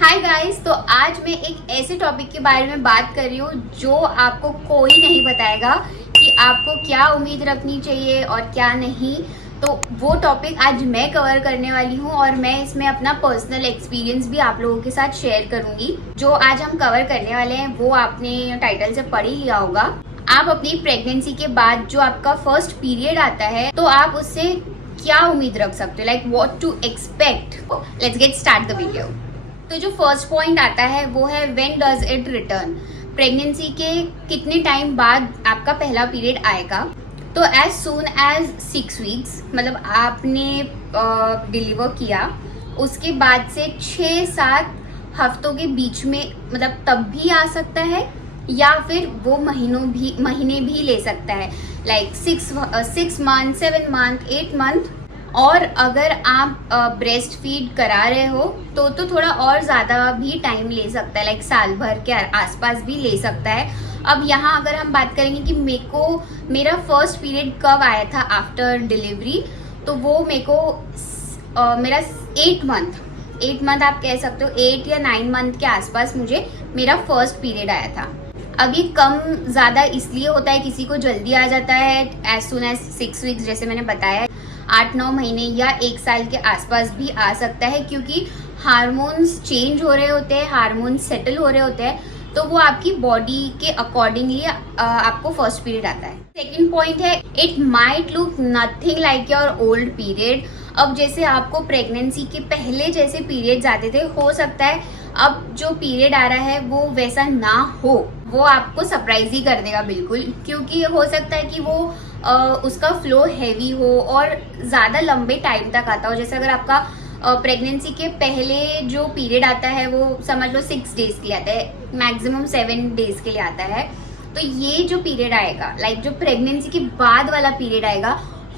Hi guys, तो आज मैं एक ऐसे टॉपिक के बारे में बात कर रही हूँ जो आपको कोई नहीं बताएगा कि आपको क्या उम्मीद रखनी चाहिए और क्या नहीं। तो वो टॉपिक आज मैं कवर करने वाली हूँ और मैं इसमें अपना पर्सनल एक्सपीरियंस भी आप लोगों के साथ शेयर करूंगी। जो आज हम कवर करने वाले हैं वो आपने टाइटल से पढ़ ही लिया होगा। आप अपनी प्रेगनेंसी के बाद जो आपका फर्स्ट पीरियड आता है तो आप उससे क्या उम्मीद रख सकते हो, like what to expect. Let's get start the video. तो जो फर्स्ट पॉइंट आता है वो है when does it return. Pregnancy के कितने टाइम बाद आपका पहला पीरियड आएगा। तो एज सून एज 6 वीक्स, मतलब आपने डिलीवर किया उसके बाद से 6-7 हफ्तों के बीच में, मतलब तब भी आ सकता है या फिर वो महीने भी ले सकता है, लाइक 6 मंथ, 7 मंथ, 8 मंथ। और अगर आप ब्रेस्ट फीड करा रहे हो तो थोड़ा और ज़्यादा भी टाइम ले सकता है, लाइक साल भर के आसपास भी ले सकता है। अब यहाँ अगर हम बात करेंगे कि मेरा फर्स्ट पीरियड कब आया था आफ्टर डिलीवरी, तो वो मेरा 8 मंथ आप कह सकते हो, 8 या 9 मंथ के आसपास मुझे मेरा फर्स्ट पीरियड आया था। अब ये कम ज़्यादा इसलिए होता है, किसी को जल्दी आ जाता है एज सुन एज 6 वीक्स, जैसे मैंने बताया 8-9 महीने या 1 साल के आसपास भी आ सकता है, क्योंकि हार्मोन्स चेंज हो रहे होते हैं, हार्मोन्स सेटल हो रहे होते हैं, तो वो आपकी बॉडी के अकॉर्डिंगली आपको फर्स्ट पीरियड आता है। सेकंड पॉइंट है it might look nothing like your old period. अब जैसे आपको प्रेगनेंसी के पहले जैसे पीरियड्स आते थे, हो सकता है अब जो पीरियड आ रहा है वो वैसा ना हो, वो आपको सरप्राइज ही कर देगा बिल्कुल, क्योंकि हो सकता है कि वो उसका फ्लो हैवी हो और ज़्यादा लंबे टाइम तक आता हो। जैसे अगर आपका प्रेगनेंसी के पहले जो पीरियड आता है वो समझ लो 6 डेज के लिए आता है, मैक्सिमम 7 डेज के लिए आता है। तो ये जो पीरियड आएगा, लाइक जो प्रेगनेंसी के बाद वाला पीरियड आएगा,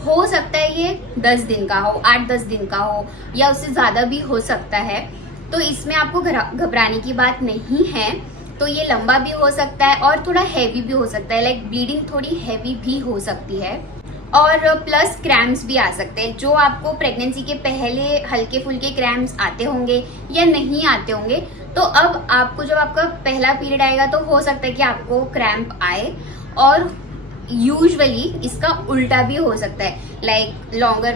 हो सकता है ये 10 दिन का हो, 8-10 दिन का हो, या उससे ज़्यादा भी हो सकता है। तो इसमें आपको घबराने की बात नहीं है। तो ये लंबा भी हो सकता है और थोड़ा हैवी भी हो सकता है, लाइक ब्लीडिंग थोड़ी हैवी भी हो सकती है, और प्लस क्रैम्प्स भी आ सकते हैं। जो आपको प्रेगनेंसी के पहले हल्के फुल्के क्रैम्प्स आते होंगे या नहीं आते होंगे, तो अब आपको जब आपका पहला पीरियड आएगा तो हो सकता है कि आपको क्रैम्प आए, और यूजुअली इसका उल्टा भी हो सकता है, लाइक लॉन्गर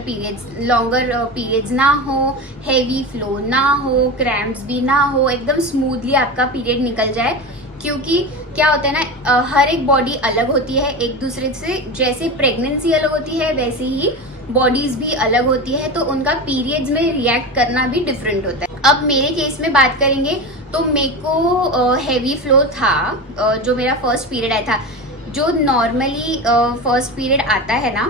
पीरियड्स ना हो, हैवी फ्लो ना हो, क्रैम्प्स भी ना हो, एकदम स्मूथली आपका पीरियड निकल जाए। क्योंकि क्या होता है ना, हर एक बॉडी अलग होती है एक दूसरे से, जैसे प्रेगनेंसी अलग होती है वैसे ही बॉडीज भी अलग होती है, तो उनका पीरियड्स में रिएक्ट करना भी डिफरेंट होता है। अब मेरे केस में बात करेंगे तो मेरे को हैवी फ्लो था जो मेरा फर्स्ट पीरियड आया था। जो नॉर्मली फर्स्ट पीरियड आता है ना,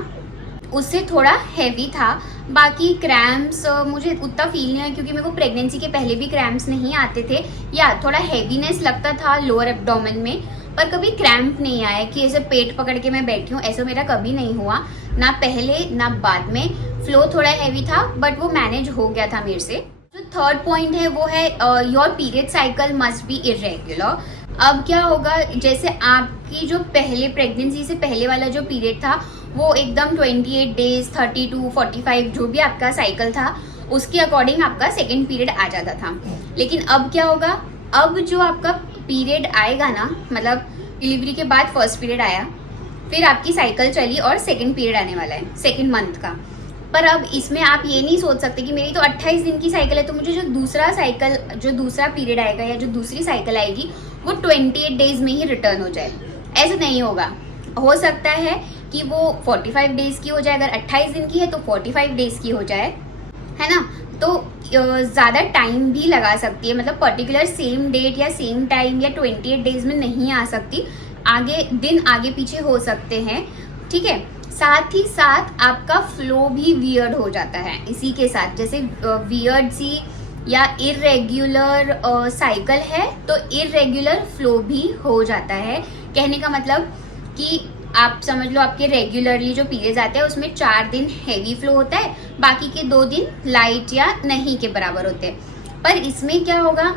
उससे थोड़ा हैवी था। बाकी क्रैम्प्स मुझे उतना फील नहीं है, क्योंकि मेरे को प्रेगनेंसी के पहले भी क्रैम्प्स नहीं आते थे, या थोड़ा हैवीनेस लगता था लोअर एब्डोमेन में, पर कभी क्रैम्प नहीं आया कि ऐसे पेट पकड़ के मैं बैठी हूँ, ऐसा मेरा कभी नहीं हुआ, ना पहले ना बाद में। फ्लो थोड़ा हैवी था बट वो मैनेज हो गया था मेरे से। जो थर्ड पॉइंट है वो है your period cycle must be irregular. अब क्या होगा, जैसे आपकी जो पहले प्रेगनेंसी से पहले वाला जो पीरियड था वो एकदम 28 डेज, 32, 45 जो भी आपका साइकिल था उसके अकॉर्डिंग आपका सेकेंड पीरियड आ जाता था। लेकिन अब क्या होगा, अब जो आपका पीरियड आएगा ना, मतलब डिलीवरी के बाद फर्स्ट पीरियड आया, फिर आपकी साइकिल चली और सेकेंड पीरियड आने वाला है, सेकेंड मंथ का। पर अब इसमें आप ये नहीं सोच सकते कि मेरी तो 28 दिन की साइकिल है, तो मुझे जो दूसरा पीरियड आएगा या जो दूसरी साइकिल आएगी वो 28 डेज में ही रिटर्न हो जाए। ऐसा नहीं होगा, हो सकता है कि वो 45 डेज की हो जाए, अगर 28 दिन की है तो 45 डेज की हो जाए, है ना। तो ज़्यादा टाइम भी लगा सकती है, मतलब पर्टिकुलर सेम डेट या सेम टाइम या 28 डेज में नहीं आ सकती, दिन आगे पीछे हो सकते हैं, ठीक है। साथ ही साथ आपका फ्लो भी वियर्ड हो जाता है इसी के साथ, जैसे वियर्ड सी या इरेग्युलर साइकिल है तो इरेग्युलर फ्लो भी हो जाता है। कहने का मतलब कि आप समझ लो आपके रेगुलरली जो पीरियड्स आते हैं उसमें 4 दिन हैवी फ्लो होता है, बाकी के 2 दिन लाइट या नहीं के बराबर होते हैं। पर इसमें क्या होगा,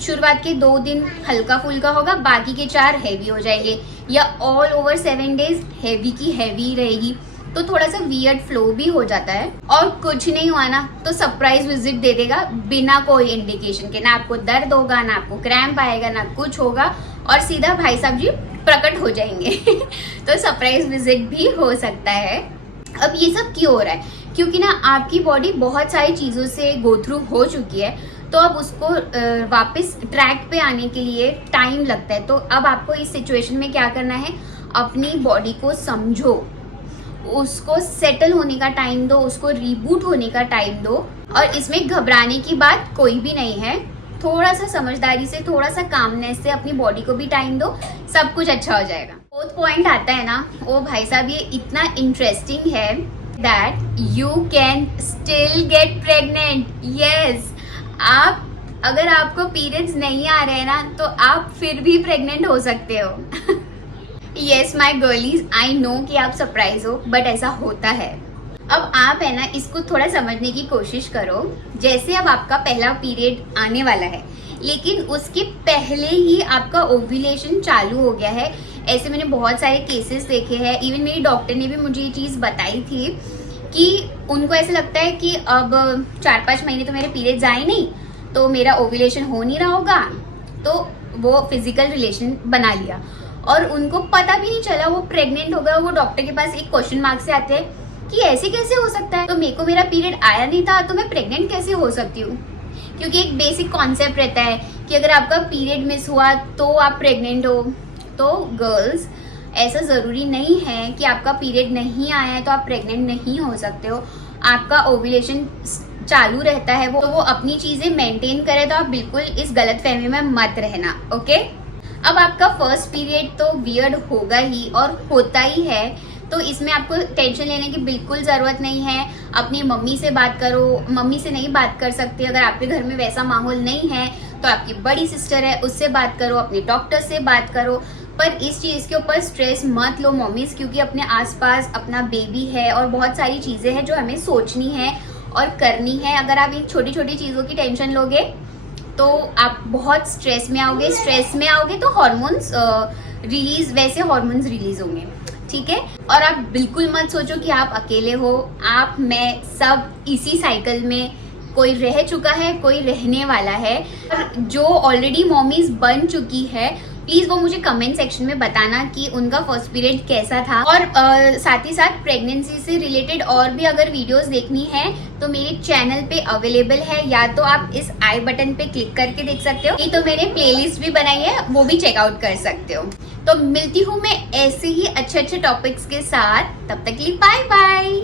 शुरुआत के 2 दिन हल्का फुल्का होगा, बाकी के 4 हैवी हो जाएंगे, या ऑल ओवर 7 डेज हैवी की हैवी रहेगी। तो थोड़ा सा वियर्ड फ्लो भी हो जाता है। और कुछ नहीं हुआ ना तो सरप्राइज विजिट दे देगा बिना कोई इंडिकेशन के, ना आपको दर्द होगा, ना आपको क्रैम्प आएगा, ना कुछ होगा, और सीधा भाई साहब जी प्रकट हो जाएंगे। तो सरप्राइज विजिट भी हो सकता है। अब ये सब क्यों हो रहा है? क्योंकि ना आपकी बॉडी बहुत सारी चीजों से गो थ्रू हो चुकी है, तो अब उसको वापस ट्रैक पे आने के लिए टाइम लगता है। तो अब आपको इस सिचुएशन में क्या करना है, अपनी बॉडी को समझो, उसको सेटल होने का टाइम दो, उसको रीबूट होने का टाइम दो। और इसमें घबराने की बात कोई भी नहीं है। थोड़ा सा समझदारी से, थोड़ा सा कामनेस से अपनी बॉडी को भी टाइम दो, सब कुछ अच्छा हो जाएगा। फोर्थ पॉइंट आता है ना, ओ भाई साहब ये इतना इंटरेस्टिंग है that you can still get pregnant. Yes, आप अगर आपको पीरियड्स नहीं आ रहे हैं ना तो आप फिर भी प्रेग्नेंट हो सकते हो। यस माई गर्लीज, आई नो कि आप सरप्राइज हो, बट ऐसा होता है। अब आप है ना इसको थोड़ा समझने की कोशिश करो। जैसे अब आपका पहला पीरियड आने वाला है, लेकिन उसके पहले ही आपका ओव्यूलेशन चालू हो गया है। ऐसे मैंने बहुत सारे केसेस देखे हैं। इवन मेरी डॉक्टर ने भी मुझे ये चीज़ बताई थी कि उनको ऐसा लगता है कि अब 4-5 महीने तो मेरे पीरियड्स आए नहीं, तो मेरा ओव्यूलेशन हो नहीं रहा होगा, तो वो फिजिकल रिलेशन बना लिया और उनको पता भी नहीं चला, वो प्रेग्नेंट हो गया। वो डॉक्टर के पास एक क्वेश्चन मार्क से आते हैं कि ऐसे कैसे हो सकता है, तो मेरे को मेरा पीरियड आया नहीं था तो मैं प्रेग्नेंट कैसे हो सकती हूँ? क्योंकि एक बेसिक कॉन्सेप्ट रहता है कि अगर आपका पीरियड मिस हुआ तो आप प्रेग्नेंट हो। तो गर्ल्स, ऐसा ज़रूरी नहीं है कि आपका पीरियड नहीं आया है तो आप प्रेग्नेंट नहीं हो सकते हो। आपका ओव्यूलेशन चालू रहता है, वो अपनी चीज़ें मेंटेन करे, तो आप बिल्कुल इस गलत फहमी में मत रहना। ओके, अब आपका फर्स्ट पीरियड तो वियर्ड होगा ही और होता ही है, तो इसमें आपको टेंशन लेने की बिल्कुल ज़रूरत नहीं है। अपनी मम्मी से बात करो, मम्मी से नहीं बात कर सकते अगर आपके घर में वैसा माहौल नहीं है तो आपकी बड़ी सिस्टर है उससे बात करो, अपने डॉक्टर से बात करो। पर इस चीज़ के ऊपर स्ट्रेस मत लो मम्मीज, क्योंकि अपने आसपास अपना बेबी है और बहुत सारी चीज़ें हैं जो हमें सोचनी है और करनी है। अगर आप इन छोटी छोटी चीज़ों की टेंशन लोगे तो आप बहुत स्ट्रेस में आओगे। स्ट्रेस में आओगे तो हार्मोन्स रिलीज, वैसे हार्मोन्स रिलीज होंगे, ठीक है। और आप बिल्कुल मत सोचो कि आप अकेले हो। आप, मैं, सब इसी साइकिल में, कोई रह चुका है, कोई रहने वाला है। और जो ऑलरेडी मॉमीज बन चुकी है, प्लीज वो मुझे कमेंट सेक्शन में बताना कि उनका फर्स्ट पीरियड कैसा था। और साथ ही साथ प्रेगनेंसी से रिलेटेड और भी अगर वीडियोस देखनी है तो मेरे चैनल पे अवेलेबल है, या तो आप इस आई बटन पे क्लिक करके देख सकते हो, नहीं तो मैंने प्लेलिस्ट भी बनाई है, वो भी चेकआउट कर सकते हो। तो मिलती हूँ मैं ऐसे ही अच्छे अच्छे टॉपिक्स के साथ, तब तक के लिए बाय बाय।